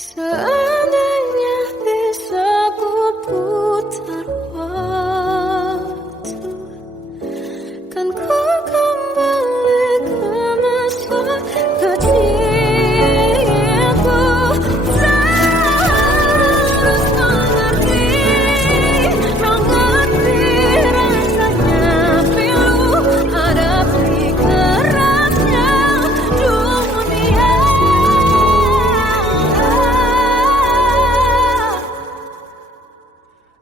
Seandainya bisa ku putar waktu, kan ku kembali ke masa kecilku. Terus mengerti, mengerti rasanya pilu hadapi kerasnya dunia.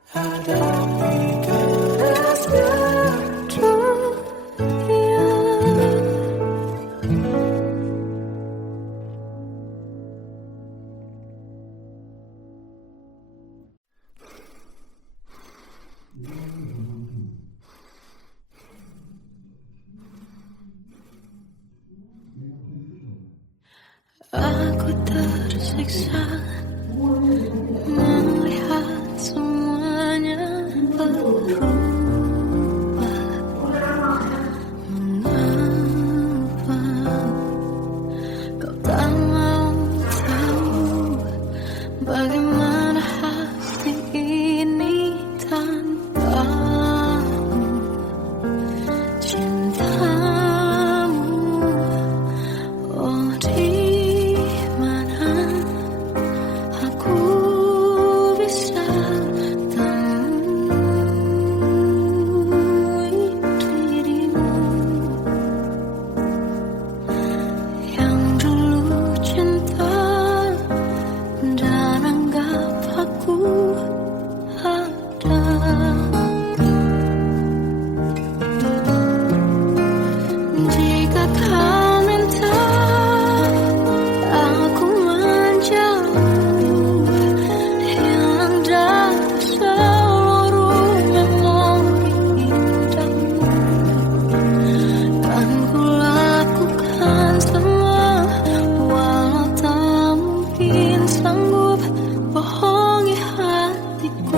Hadapi kerasnya dunia. Aku tersiksa melihat semuanya berubah. Mengapa kau tak mau tahu bagaimana hati ini tanpamu? Cintamu, oh di mana aku bisa temui dirimu yang dulu cinta dan anggap aku ada. Jika kau minta aku menjauh, hilang dari seluruh memori indahmu, kan ku lakukan semua walau tak mungkin sanggup bohongi hatiku.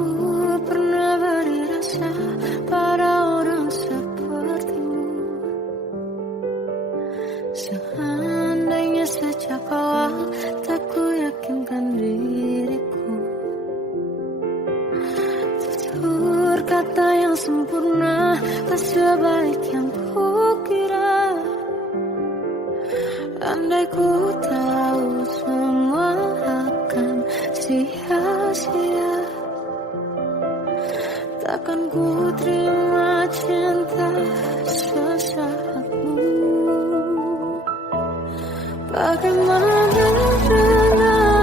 Ku pernah beri rasa pada orang sepertimu. Seandainya sejak awal tak ku yakinkan diriku, tutur kata yang sempurna tak sebaik yang ku kira. Andai ku tahu semua akan sia-sia, takkan ku terima cinta sesaatmu. Bagaimana dengan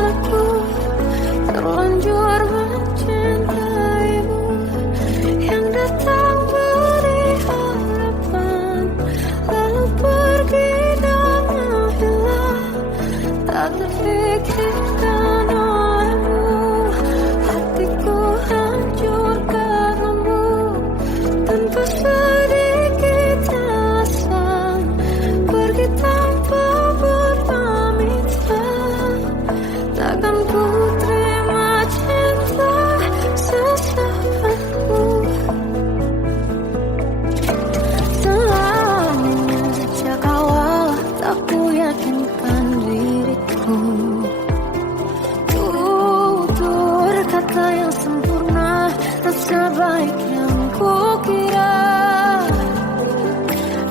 aku terlanjur mencintaimu, yang datang beri harapan lalu pergi dan menghilang. Tak terfikirkan olehmu, hatiku hancur karenamu. Tanpa sedikit alasan pergi tanpa berpamitan. Takkan ku terima cinta sesaatmu. Selamanya sejak awal tak ku yakinkan diriku, tutur kata yang sempurna tak sebaik yang ku kira.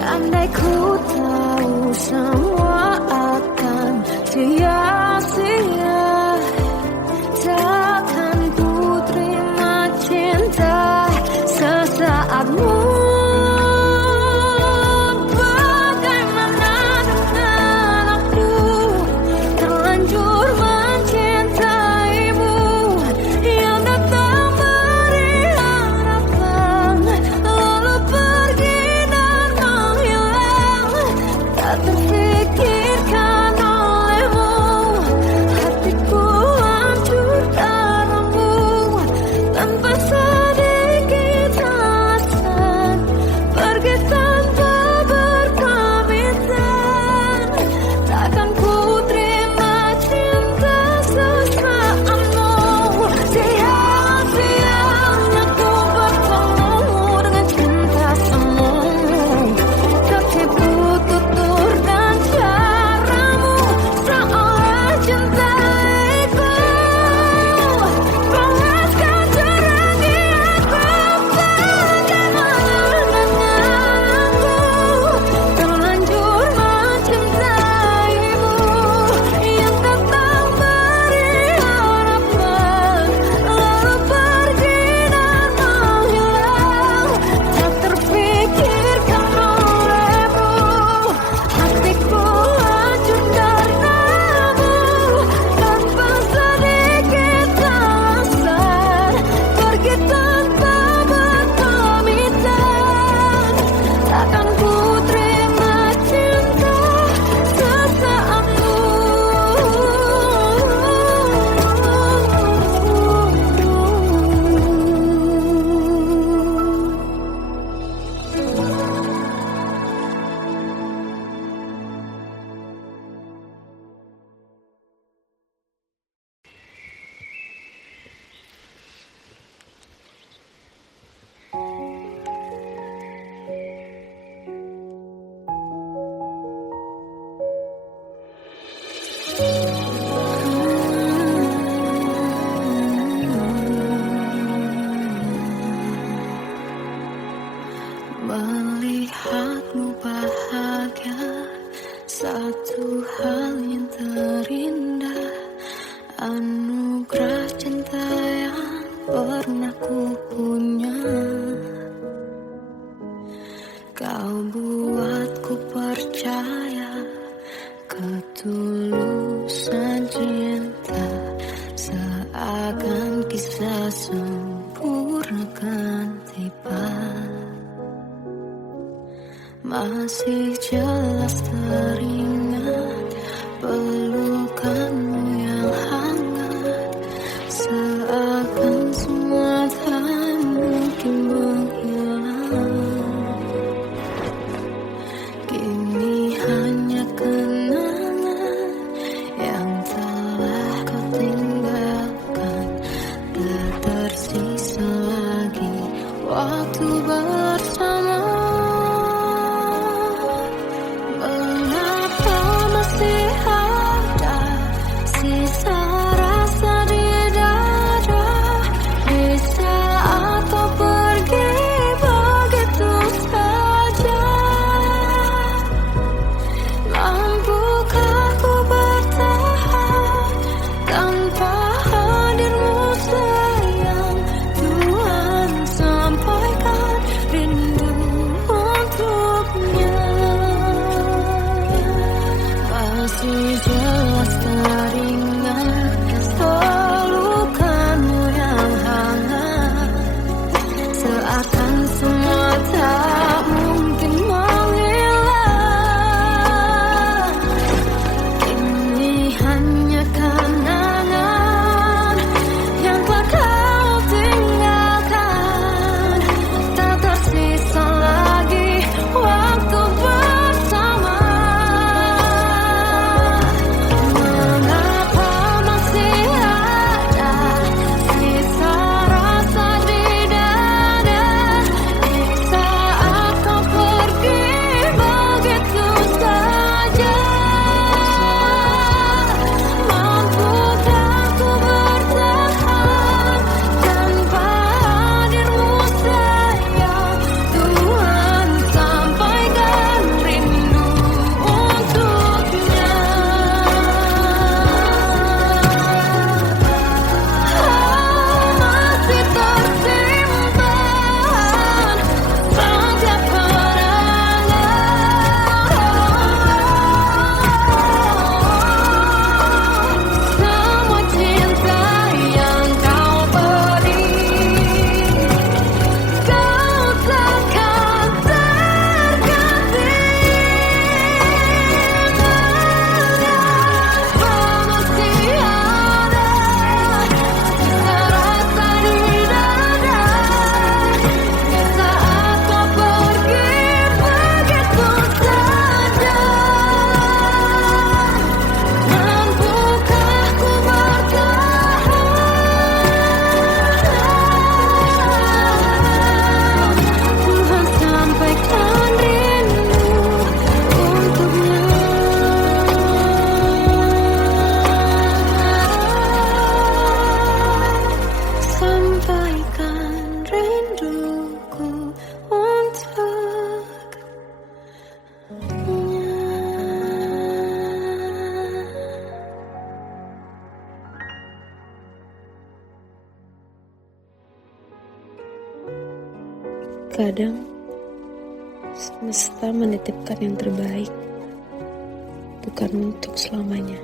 Andai ku tahu semua akan sia-sia, takkan ku terima cinta sesaatmu. Bagaimana dengan aku terlanjur mencintaimu, yang datang beri harapan lalu pergi dan menghilang. Tak terfikirkan olehmu, hatiku hancur karenamu. Tanpa sedikit alasan pergi tanpa berpamitan. Takkan ku terima cinta sesaatmu. Sia-sianya ku bertemu dengan cinta semu, tertipu tutur dan caramu seolah cintaiku. Panaskan terangi aku. Bagaimana dengan aku terlanjur mencintaimu, yang datang beri harapan lalu pergi dan menghilang. Tak terfikirkan olehmu, hatiku hancur karenamu. Tanpa sedikit alasan pergi tanpa berpamitan. Takkan ku terima cinta sesaatmu. Melihatmu bahagia, satu hal yang terindah, anugerah cinta yang pernah ku punya. Kau buatku percaya ketulusan cinta, seakan kisah sempurna kan tiba. Masih jelas teringat pelukanmu yang hangat, seakan semua tak mungkin menghilang. Kini hanya kenangan yang telah kau tinggalkan, tak tersisa waktu bersama. Mengapa masih ada sisa rasa di dada di saat kau pergi begitu saja? Mampukah ku bertahan tanpa hadirmu sayang? Tuhan sampaikan rindu untuknya. Masih jelas teringat pelukanmu yang hangat, seakan semua tak mungkin menghilang. Ini hanya kenangan yang telah kau tinggalkan. Tak tersisa lagi waktu bersama. Mengapa masih ada sisa rasa di dada di saat kau pergi begitu saja? Mampukah ku bertahan tanpa hadirmu sayang? Tuhan sampaikan rindu untuknya. Masih tersimpan setiap kenangan, semua cinta yang kau beri. Kau takkan terganti. Mengapa masih ada sisa rasa di dada di saat kau pergi begitu saja? Mampukah ku bertahan? Tuhan sampaikan rindu untuknya. Sampaikan rinduku untuknya. Kadang semesta menitipkan yang terbaik, bukan untuk selamanya,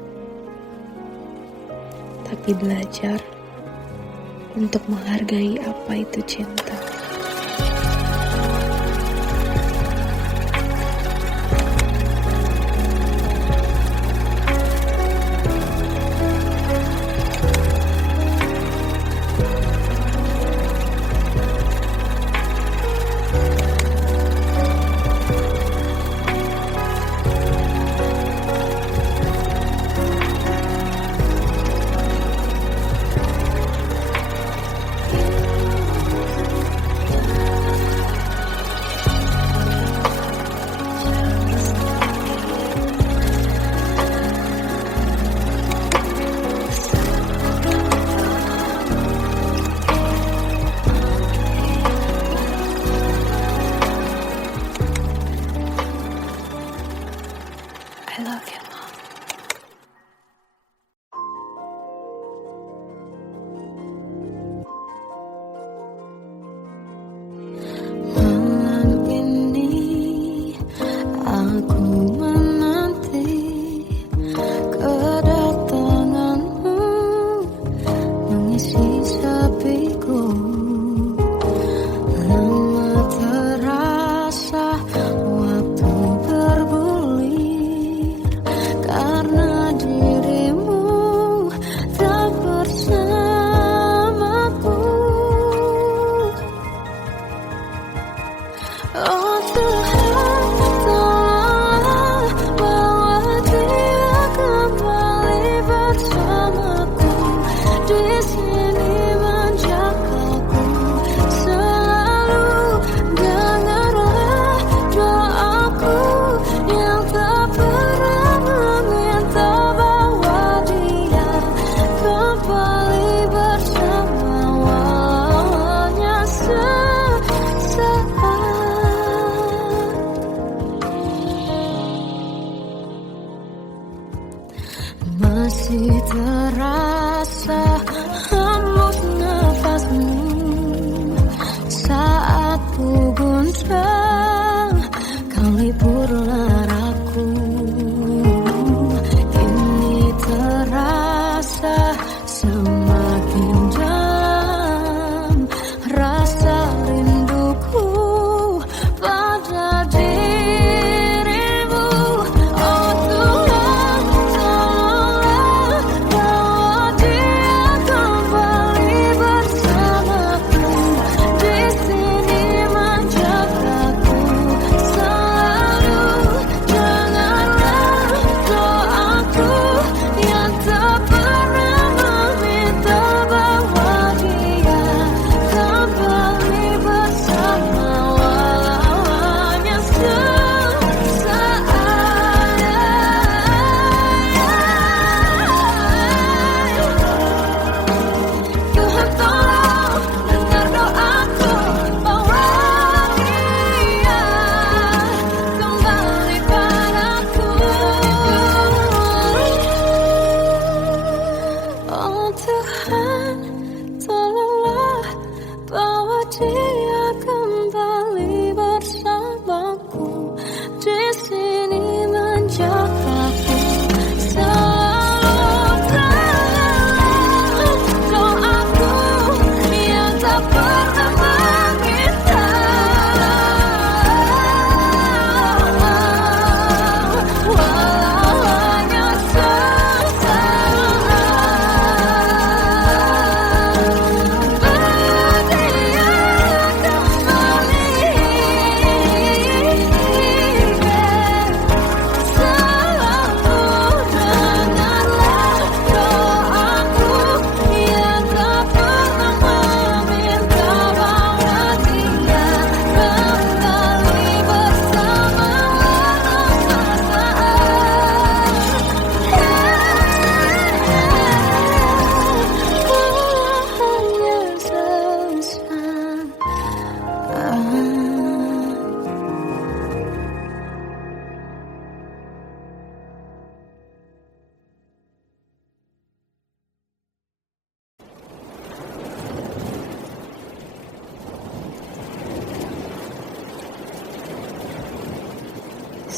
tapi belajar untuk menghargai apa itu cinta.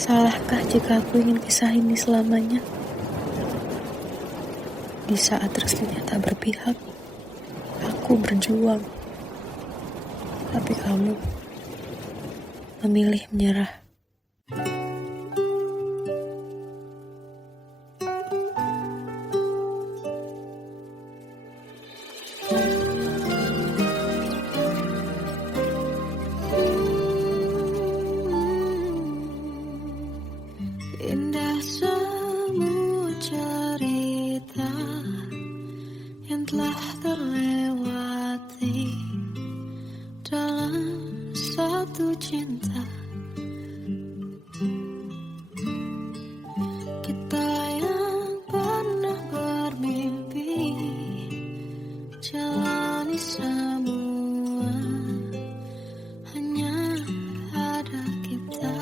Salahkah jika aku ingin kisah ini selamanya? Di saat restunya tak berpihak, aku berjuang. Tapi kamu memilih menyerah. Indah semua cerita yang telah terlewati dalam satu cinta. Kita yang pernah bermimpi jalani semua, hanya ada kita.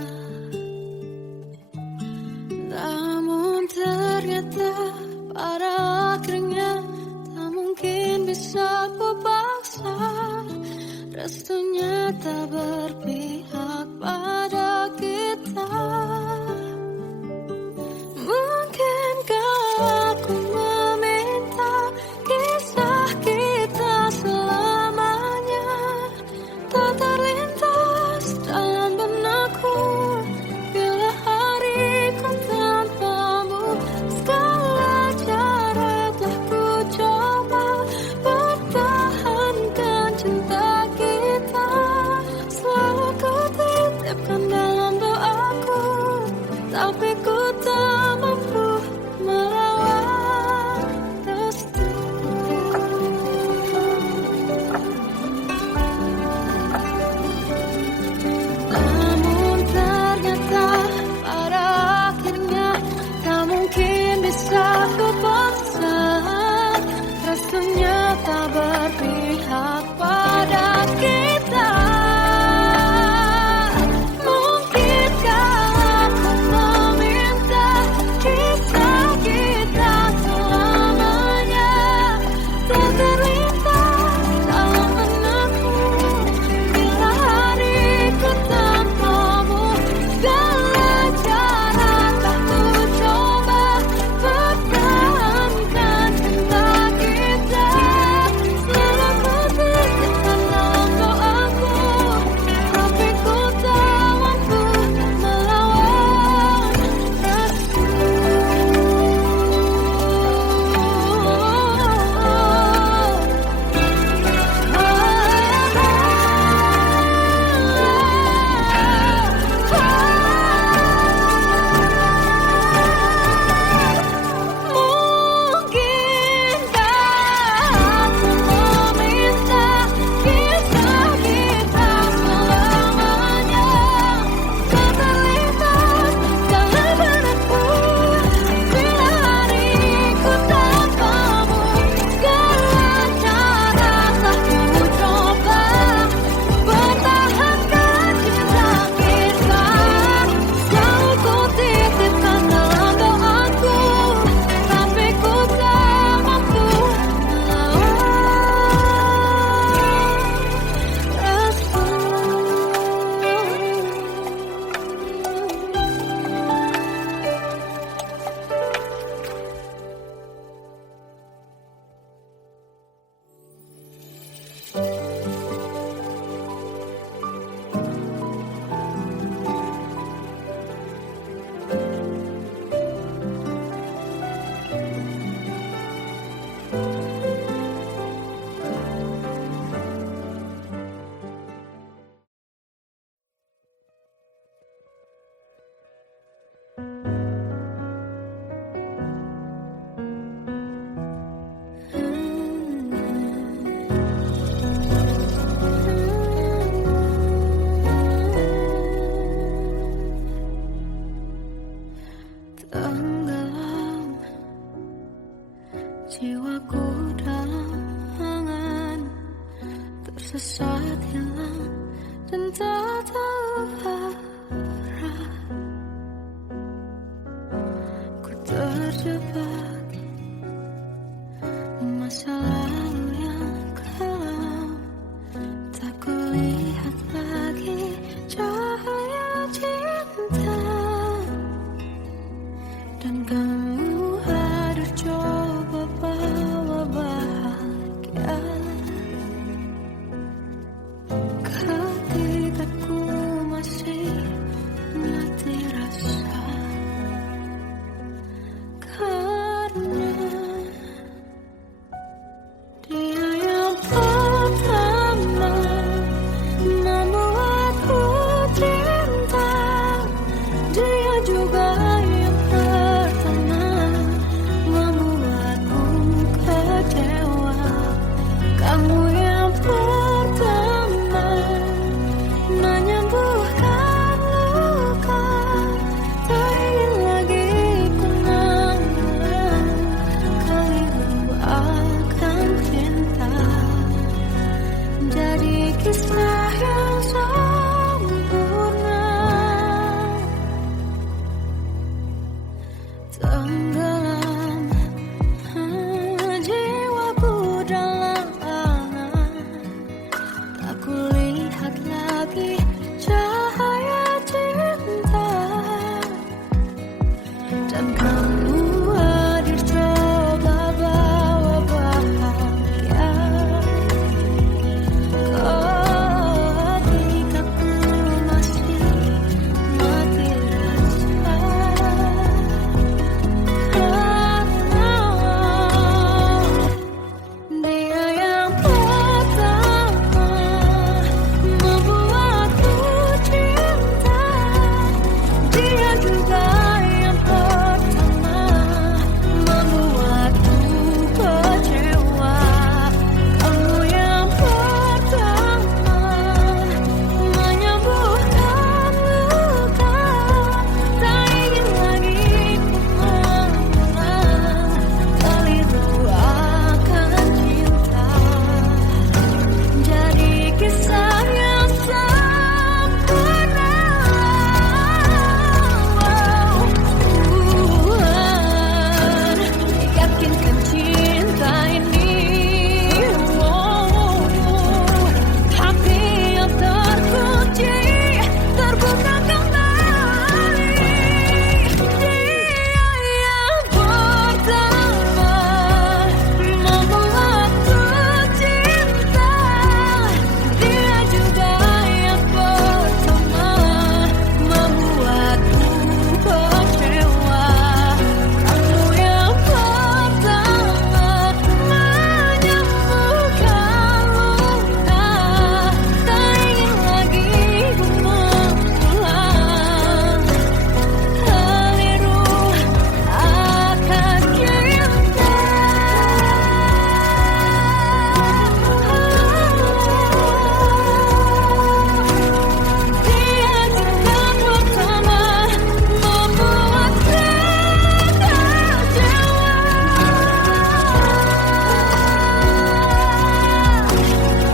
Namun ternyata pada akhirnya tak mungkin bisa ku paksa. Restunya tak berpihak pada kita. Mungkinkah aku meminta kisah kita selamanya tak terlintas dalam benakku bila hariku tanpamu. Segala cara telah ku coba pertahankan cinta kita. Selalu ku titipkan dalam doaku, tapi ku tak mampu melawan restu. Namun ternyata pada akhirnya tak mungkin bisa ku paksa. Restunya tak berpihak pada kita. Mungkinkah aku meminta kisah kita selamanya tak terlintas dalam benakku bila hariku tanpamu. Segala cara tak ku coba pertahankan cinta kita. Selalu ku titipkan dalam doaku, tapi ku tak mampu melawan restu. Mungkinkah aku meminta kisah kita selamanya tak terlintas dalam benakku bila hariku tanpamu. Segala cara telah ku coba pertahankan cinta kita. Selalu ku titipkan dalam doaku, tapi ku tak mampu tenggelam jiwaku dalam angan, tersesat hilang dan tak tahu arah. Ku terjebak masa lalu yang kelam, tak kulihat lagi cahaya cinta. lihat lagi cahaya cinta, dan kamu hadir coba bawa bahagia. Ketika ku masih mati rasa, karena dia yang pertama membuatku cinta. Dia juga yang pertama membuatku kecewa. Kamu yang pertama menyembuhkan luka. Tak ingin lagi mengulang keliru akan cinta. Jadi kisah yang sempurna. Tuhan yakinkan cinta ini. Hati yang terkunci terbuka kembali. Dia yang pertama membuatku cinta. Dia juga yang pertama membuatku kecewa. Kamu yang pertama menyembuhkan luka. Tak ingin lagi mengulang keliru akan cinta. Dia juga pertama membuat kita kecewa.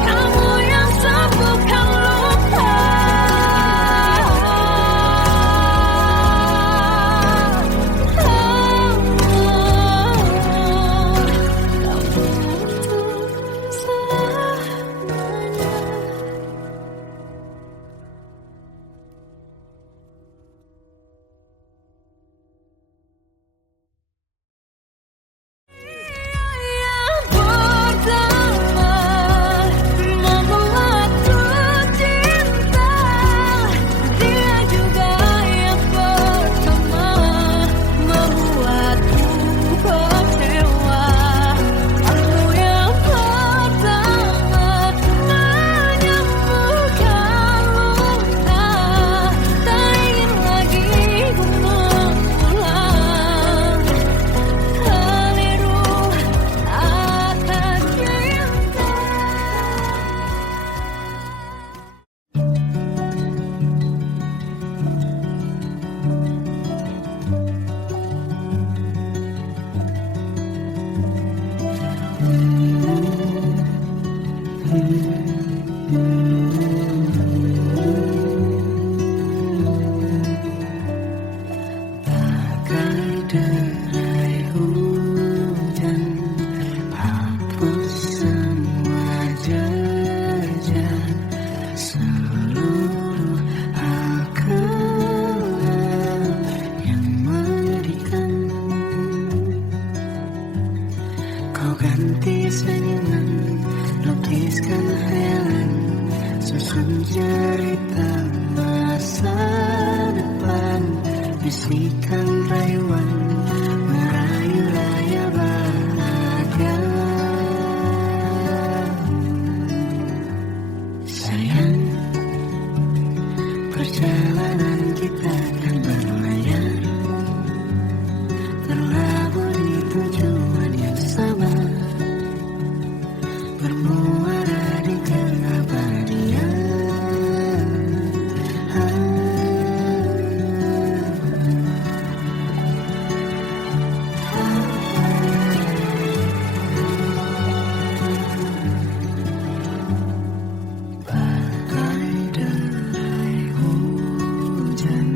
Kamu yang sembuhkan luka. Kamu untuk selamanya. Yang pertama membuatku cinta. Dia juga yang pertama membuatku kecewa. Kamu yang pertama menyembuhkan luka. Tak ingin lagi mengulang keliru akan cinta. Bagai derai hujan, hapus semua jejak seluruh akal yang menyedihkan. Kau ganti senyuman, lukiskan hayalan, susun cerita masa depan. Bisikan rayuan, merayu raya bahagia. Sayang, perjalanan kita kan berlayar, terlabur di tujuan yang sama, bermuara di keabadian. Bagai derai hujan,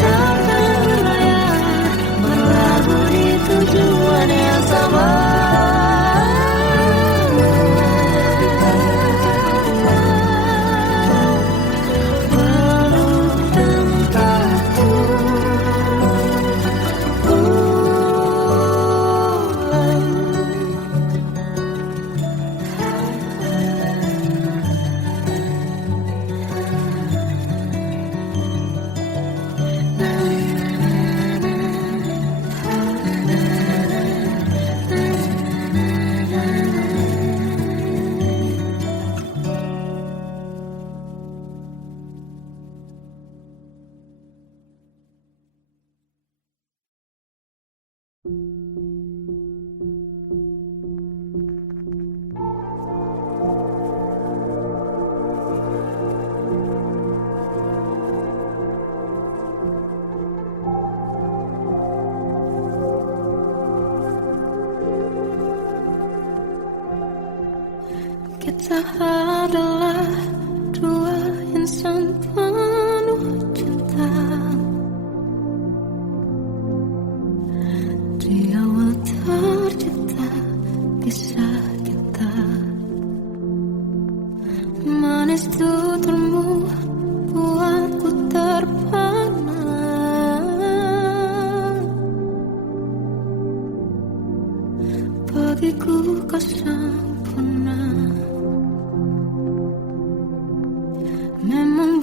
takkan berlayar berlabuh di tujuan yang sama. Kita adalah dua insan penuh cinta. Di awal tercipta kisah kita, manis tuturmu buatku terpana. Bagiku kau sempurna. Memang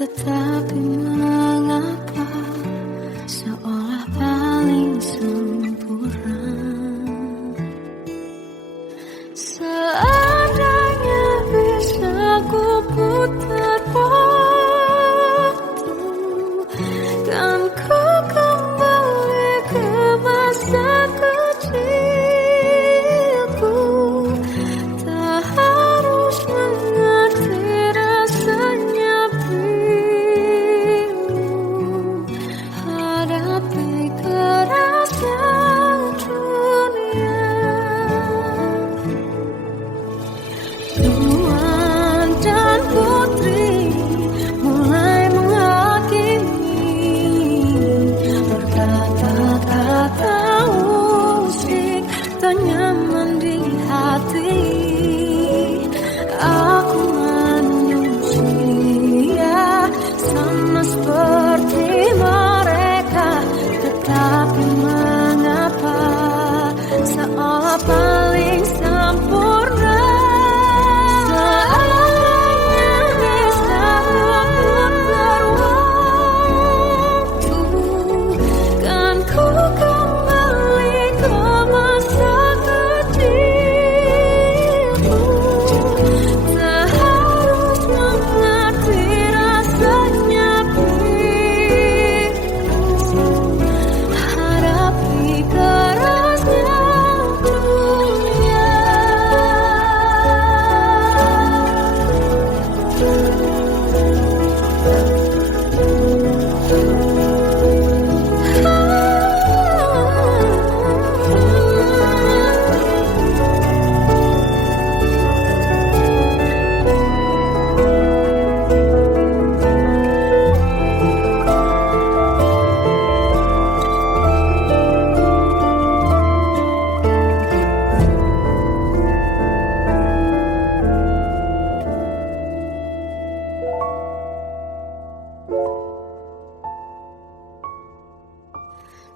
Tetapi mengapa seolah paling sempurna. Seandainya bisa ku putar waktu, kan ku kembali ke masa kecilku. Tak harus mengerti rasanya bingung hadapi kerasnya dunia. Tuan dan putri mulai menghakimi, berkata-kata usik tak nyaman di hati. Aku manusia sama seperti mereka, tetapi mengapa seolah paling sempurna. Seandainya bisa memutar waktu, kan ku kembali ke masa kecilku. Tak harus mengerti rasanya bingung hadapi kerasnya dunia.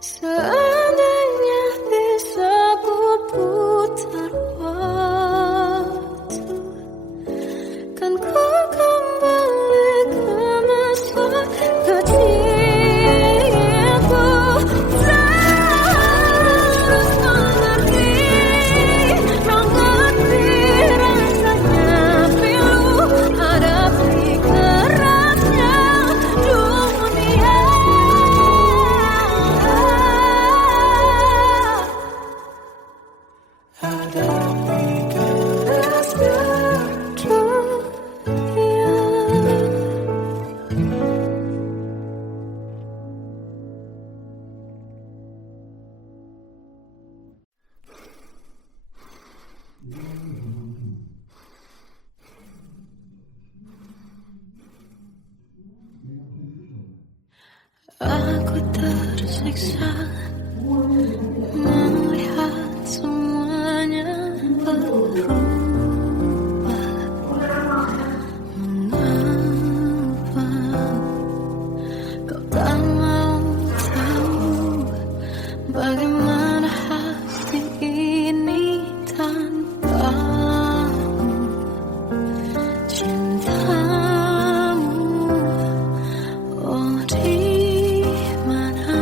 Seandainya bisa ku putar waktu, kan ku kembali ke masa kecilku. Terus mengerti rasanya pilu hadapi kerasnya dunia. Hadapi kerasnya dunia. Aku tersiksa melihat semuanya berubah. Mengapa kau tak mau tahu bagaimana hati ini tanpamu? Cintamu, oh di mana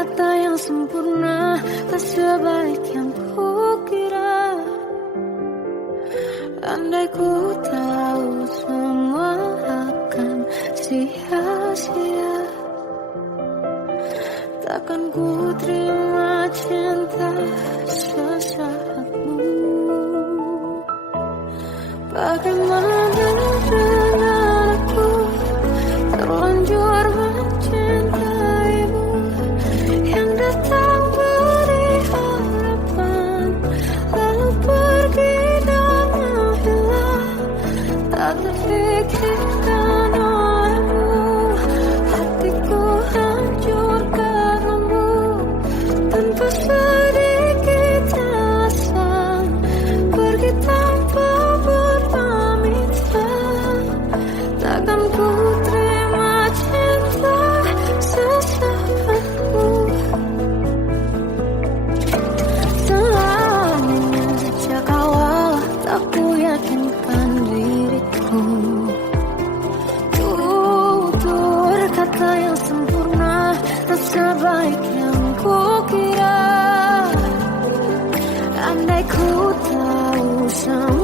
kata yang sempurna, tak sebaik yang kukira. Andai ku tahu semua akan sia-sia, takkan ku terima cinta sesaatmu. Bagaimana dengan aku terlanjur mencintaimu, yang datang beri harapan lalu pergi dan menghilang. Tak terfikirkan olehmu, hatiku hancur karenamu. Tanpa sedikit alasan, pergi tanpa berpamitan. Takkan ku terima cinta sesaatmu. Selamanya sejak awal tak ku yakinkan diriku. Tutur kata yang sempurna, tak sebaik yang kukira. Andai ku tahu semua